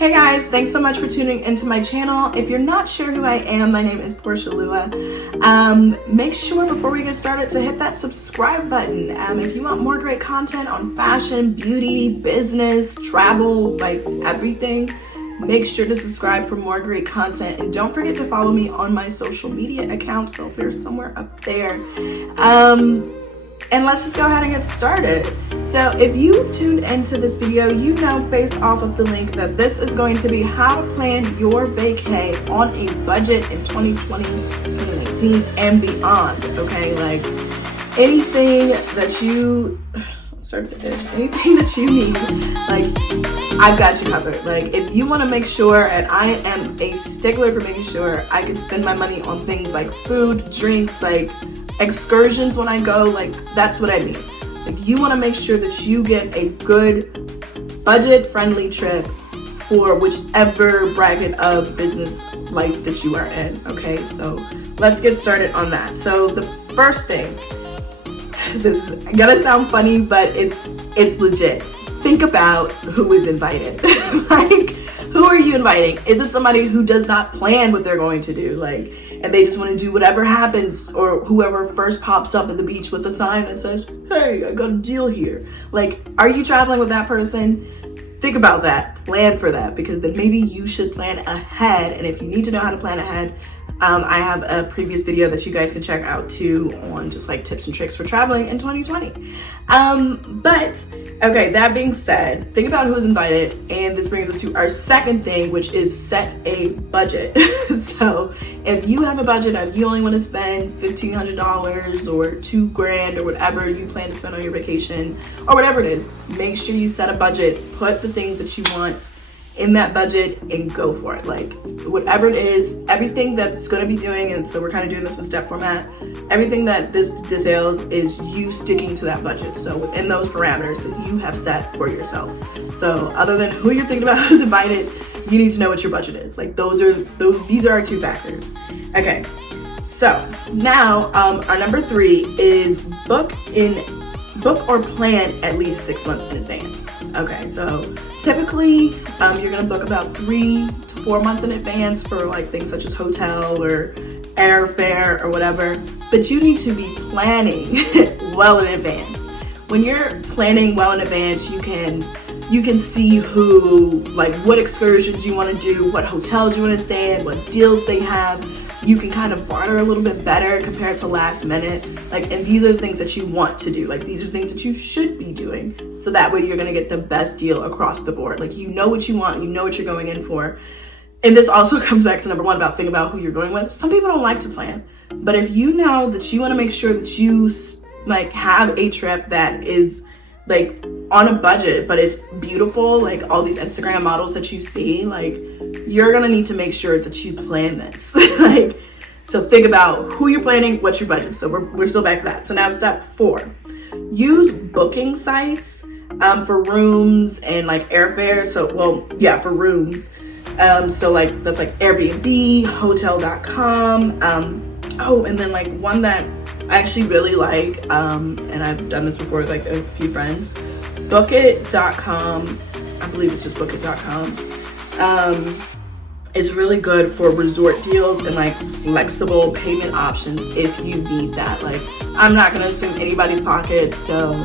Hey guys, thanks so much for tuning into my channel. If you're not sure who I am, my name is Porsche Lua. Make sure before we get started to hit that subscribe button. If you want more great content on fashion, beauty, business, travel, like everything, make sure to subscribe for more great content. And don't forget to follow me on my social media accounts. They'll appear somewhere up there. And let's just go ahead and get started. So if you've tuned into this video, you know based off of the link that this is going to be how to plan your vacay on a budget in 2020, 2019 and beyond, okay? Like anything that you, anything that you need, like I've got you covered. Like if you wanna make sure, and I am a stickler for making sure I can spend my money on things like food, drinks, like excursions when I go, like that's what I mean. Like you want to make sure that you get a good budget-friendly trip for whichever bracket of business life that you are in. Okay, so let's get started on that. So the first thing, this is gonna sound funny, but it's legit. Think about who is invited. Like, who are you inviting? Is it somebody who does not plan what they're going to do, like, and they just want to do whatever happens, or whoever first pops up at the beach with a sign that says, hey, I got a deal here? Like, are you traveling with that person? Think about that, plan for that, because then maybe you should plan ahead. And if you need to know how to plan ahead, I have a previous video that you guys can check out too on just like tips and tricks for traveling in 2020. But okay, that being said, think about who's invited. And this brings us to our second thing, which is set a budget. So if you have a budget and you only want to spend $1,500 or $2,000 or whatever you plan to spend on your vacation or whatever it is, make sure you set a budget, put the things that you want in that budget and go for it. Like whatever it is, everything that's going to be doing, and so we're kind of doing this in step format, everything that this details is you sticking to that budget. So within those parameters that you have set for yourself. So other than who you're thinking about who's invited, you need to know what your budget is. Like these are our two factors. Okay, so now our number 3 is book or plan at least 6 months in advance. Okay, so typically you're gonna book about 3 to 4 months in advance for like things such as hotel or airfare or whatever, but you need to be planning well in advance. When you're planning well in advance, you can see who, like what excursions you want to do, what hotels you want to stay in, what deals they have. You can kind of barter a little bit better compared to last minute. Like, and these are the things that you want to do. Like, these are things that you should be doing. So that way you're going to get the best deal across the board. Like, you know what you want, you know what you're going in for. And this also comes back to number 1 about thinking about who you're going with. Some people don't like to plan, but if you know that you want to make sure that you like have a trip that is like on a budget, but it's beautiful, like all these Instagram models that you see, like you're gonna need to make sure that you plan this. Like, so think about who you're planning, what's your budget. So we're still back to that. So now step 4, use booking sites for rooms and like airfare. So, well, yeah, for rooms. So like, that's like Airbnb, hotel.com. Oh, and then like one that I actually really like, and I've done this before with like a few friends, bookit.com. I believe it's just bookit.com. It's really good for resort deals and like flexible payment options if you need that. Like, I'm not gonna assume anybody's pocket, so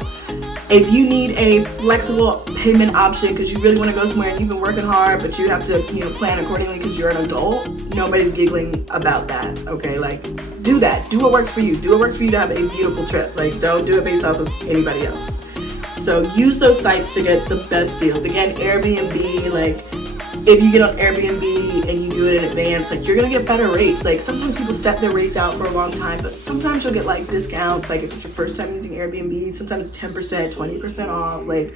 if you need a flexible payment option because you really want to go somewhere and you've been working hard, but you have to, plan accordingly because you're an adult, nobody's giggling about that. Okay, like do that. Do what works for you. Do what works for you to have a beautiful trip. Like, don't do it based off of anybody else. So use those sites to get the best deals. Again, Airbnb, like if you get on Airbnb and you do it in advance, like you're gonna get better rates. Like sometimes people set their rates out for a long time, but sometimes you'll get like discounts. Like if it's your first time using Airbnb, sometimes 10%, 20% off. Like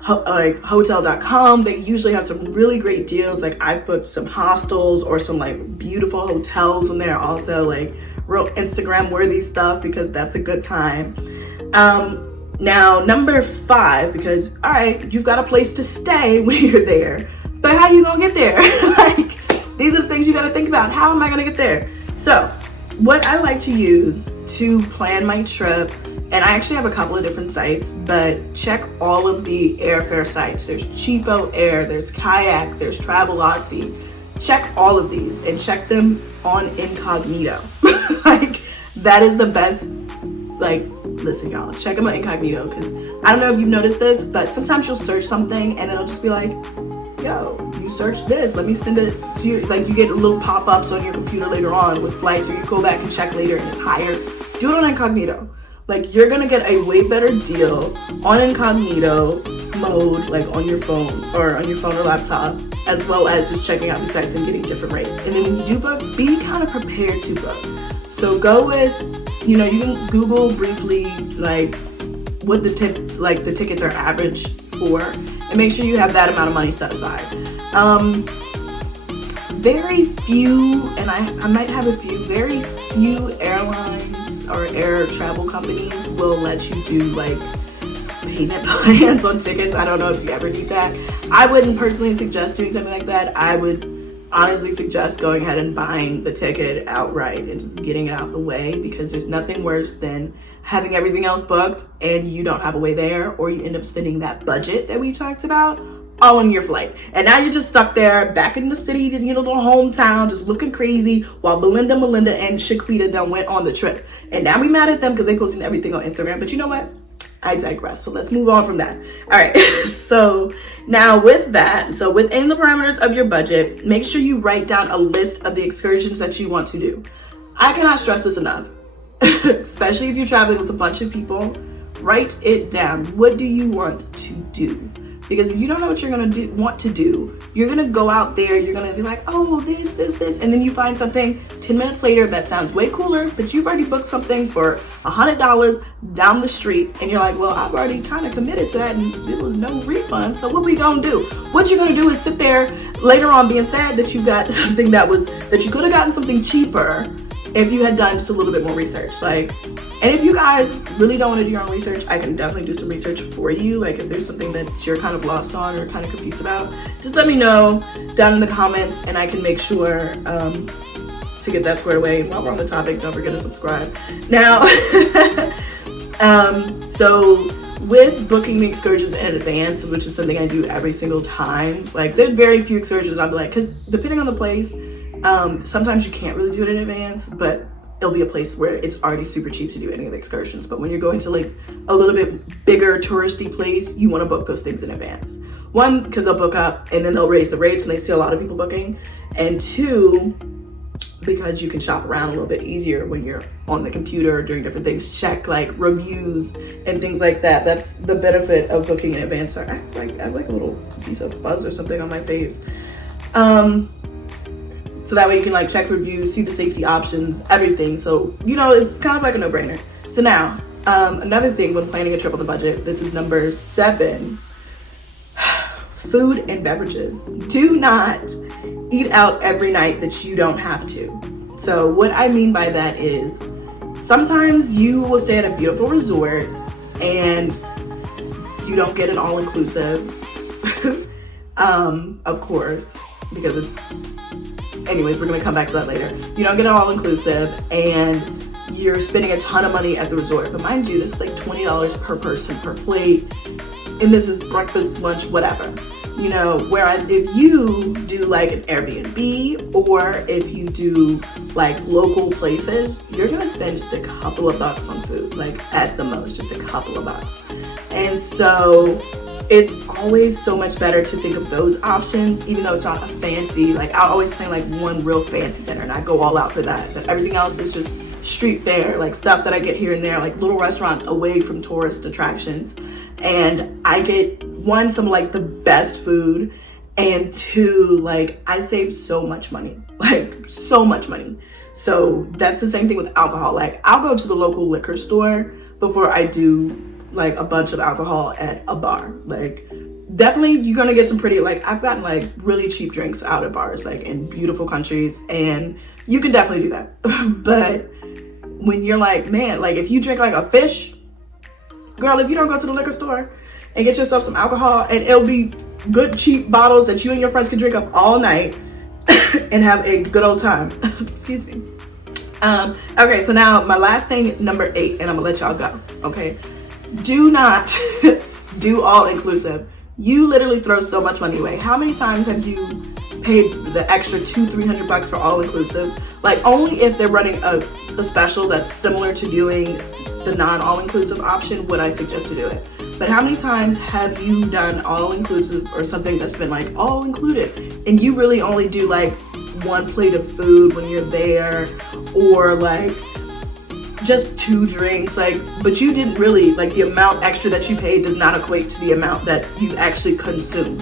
hotel.com, they usually have some really great deals. Like I've booked some hostels or some like beautiful hotels on there also, like real Instagram worthy stuff, because that's a good time. Now number 5, because all right, you've got a place to stay when you're there, but how you gonna get there? Like, these are the things you gotta think about. How am I gonna get there? So what I like to use to plan my trip And I actually have a couple of different sites, but check all of the airfare sites. There's Cheapo Air, there's Kayak, there's Travelocity. Check all of these and check them on incognito. Like, that is the best. Like, listen y'all, check them on incognito, because I don't know if you've noticed this, but sometimes you'll search something and then it'll just be like, yo, you searched this, let me send it to you. Like, you get little pop-ups on your computer later on with flights, or you go back and check later and it's higher. Do it on incognito. Like, you're gonna get a way better deal on incognito mode, like on your phone or laptop, as well as just checking out the sites and getting different rates. And then when you do book, be kind of prepared to book. So go with, you know, you can Google briefly like what the tickets are average for, and make sure you have that amount of money set aside. Very few, and I might have a few, very few airlines or air travel companies will let you do like payment plans on tickets. I don't know if you ever do that. I wouldn't personally suggest doing something like that. I would honestly suggest going ahead and buying the ticket outright and just getting it out of the way, because there's nothing worse than having everything else booked and you don't have a way there, or you end up spending that budget that we talked about all on your flight. And now you're just stuck there back in the city in your little hometown, just looking crazy, while Melinda, and Shaquita done went on the trip. And now we mad at them because they posting everything on Instagram. But you know what? I digress. So let's move on from that. All right. So now with that, so within the parameters of your budget, make sure you write down a list of the excursions that you want to do. I cannot stress this enough, especially if you're traveling with a bunch of people. Write it down. What do you want to do? Because if you don't know what you're gonna want to do, you're gonna go out there, you're gonna be like, oh, this, and then you find something 10 minutes later that sounds way cooler, but you've already booked something for $100 down the street, and you're like, well, I've already kind of committed to that, and there was no refund, so what we gonna do? What you're gonna do is sit there later on being sad that you got something that you could have gotten something cheaper if you had done just a little bit more research. Like, and if you guys really don't want to do your own research, I can definitely do some research for you. Like, if there's something that you're kind of lost on or kind of confused about, just let me know down in the comments, and I can make sure to get that squared away. While we're on the topic, don't forget to subscribe. Now, so with booking the excursions in advance, which is something I do every single time, like there's very few excursions I'll be like, because depending on the place, sometimes you can't really do it in advance, but it'll be a place where it's already super cheap to do any of the excursions. But when you're going to like a little bit bigger touristy place, you want to book those things in advance. One, because they'll book up and then they'll raise the rates when they see a lot of people booking. And two, because you can shop around a little bit easier when you're on the computer doing different things, check like reviews and things like that. That's the benefit of booking in advance. I have like a little piece of fuzz or something on my face. So that way you can like check reviews, see the safety options, everything. So, you know, it's kind of like a no-brainer. So now, another thing when planning a trip on the budget, this is number 7, food and beverages. Do not eat out every night that you don't have to. So what I mean by that is, sometimes you will stay at a beautiful resort and you don't get an all-inclusive, of course, because it's, anyways, we're gonna come back to that later. You don't get an all-inclusive and you're spending a ton of money at the resort. But mind you, this is like $20 per person per plate. And this is breakfast, lunch, whatever. You know, whereas if you do like an Airbnb, or if you do like local places, you're gonna spend just a couple of bucks on food, like at the most, just a couple of bucks. And so it's always so much better to think of those options, even though it's not a fancy, like I'll always plan like one real fancy dinner and I go all out for that. But everything else is just street fare, like stuff that I get here and there, like little restaurants away from tourist attractions. And I get, one, some like the best food, and two, like I save so much money, like so much money. So that's the same thing with alcohol. Like I'll go to the local liquor store before I do like a bunch of alcohol at a bar. Like definitely you're gonna get some pretty, like I've gotten like really cheap drinks out at bars, like in beautiful countries, and you can definitely do that. But when you're like, man, like if you drink like a fish, girl, if you don't go to the liquor store and get yourself some alcohol, and it'll be good cheap bottles that you and your friends can drink up all night and have a good old time. Excuse me. Okay, so now my last thing, number 8, and I'm gonna let y'all go. Okay, do not do all inclusive. You literally throw so much money away. How many times have you paid the extra $200-300 for all inclusive? Like, only if they're running a special that's similar to doing the non-all inclusive option would I suggest to do it. But how many times have you done all inclusive or something that's been like all included, and you really only do like 1 plate of food when you're there, or like just 2 drinks, like, but you didn't really, like, the amount extra that you paid does not equate to the amount that you actually consume.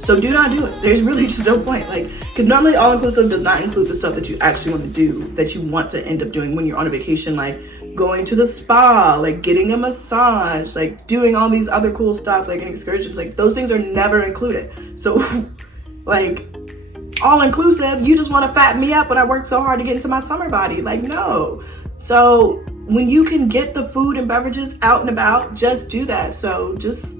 So do not do it. There's really just no point. Like, because normally all inclusive does not include the stuff that you actually want to do, that you want to end up doing when you're on a vacation, like going to the spa, like getting a massage, like doing all these other cool stuff, like in excursions. Like, those things are never included. So like, all inclusive, you just want to fatten me up when I worked so hard to get into my summer body. Like, no. So when you can get the food and beverages out and about, just do that. So just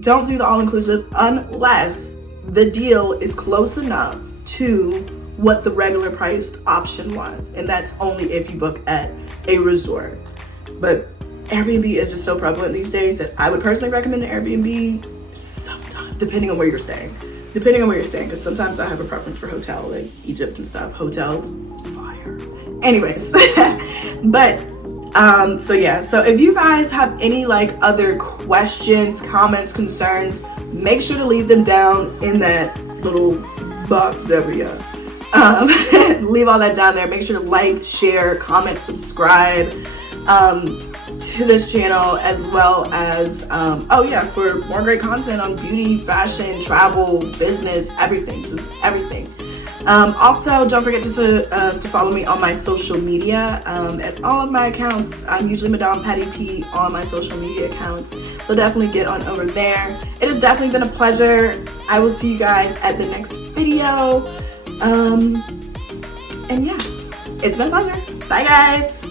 don't do the all inclusive unless the deal is close enough to what the regular priced option was, and that's only if you book at a resort. But Airbnb is just so prevalent these days that I would personally recommend an Airbnb sometimes, depending on where you're staying. Because sometimes I have a preference for hotel, like Egypt and stuff. Hotels, fire. Anyways, but so yeah, so if you guys have any like other questions, comments, concerns, make sure to leave them down in that little box area. Leave all that down there. Make sure to like, share, comment, subscribe to this channel, as well as oh yeah, for more great content on beauty, fashion, travel, business, everything, just everything. Also, don't forget to follow me on my social media. At all of my accounts, I'm usually Madame Patty P on my social media accounts, so definitely get on over there. It has definitely been a pleasure. I will see you guys at the next video. And yeah, it's been a pleasure. Bye guys.